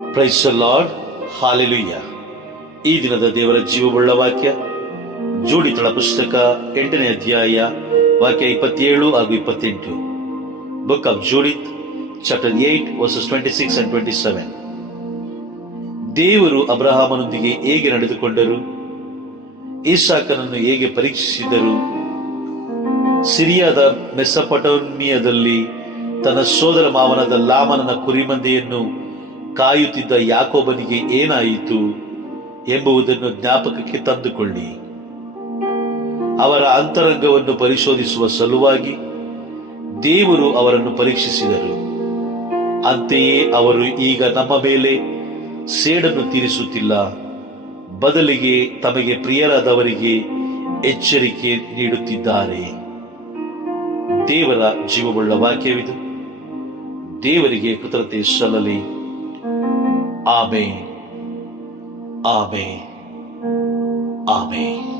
Praise the lord. Hallelujah. ಈ ದಿನದ ದೇವರ ಜೀವವುಳ್ಳ ವಾಕ್ಯ ಜೋಡಿತಳ ಪುಸ್ತಕ 8ನೇ ಅಧ್ಯಾಯ ವಾಕ್ಯ 27 ಹಾಗೂ 28. Book of Judith chapter 8 verses 26 and 27. ದೇವರು ಅಬ್ರಹಾಮನೊಂದಿಗೆ ಹೇಗೆ ನಡೆದುಕೊಂಡರು, ಇಸಾಕನನ್ನು ಹೇಗೆ ಪರೀಕ್ಷಿಸಿದರು, ಸಿರಿಯಾದ ಮೆಸೊಪೊಟೇಮಿಯಾದಲ್ಲಿ ತನ್ನ ಸೋದರ ಮಾವನಾದ ಲಾಮನನ ಕುರಿಮಂದೆಯನ್ನು ಕಾಯುತ್ತಿದ್ದ ಯಾಕೋಬನಿಗೆ ಏನಾಯಿತು ಎಂಬುದನ್ನು ಜ್ಞಾಪಕಕ್ಕೆ ತಂದುಕೊಳ್ಳಿ. ಅವರ ಅಂತರಂಗವನ್ನು ಪರಿಶೋಧಿಸುವ ಸಲುವಾಗಿ ದೇವರು ಅವರನ್ನು ಪರೀಕ್ಷಿಸಿದರು. ಅಂತೆಯೇ ಅವರು ಈಗ ನಮ್ಮ ಮೇಲೆ ಸೇಡನ್ನು ತೀರಿಸುತ್ತಿಲ್ಲ, ಬದಲಿಗೆ ತಮಗೆ ಪ್ರಿಯರಾದವರಿಗೆ ಎಚ್ಚರಿಕೆ ನೀಡುತ್ತಿದ್ದಾರೆ. ದೇವರ ಜೀವವುಳ್ಳ ವಾಕ್ಯವಿದು. ದೇವರಿಗೆ ಕೃತಜ್ಞತೆ ಸಲ್ಲಲಿ. Amen, amen, amen.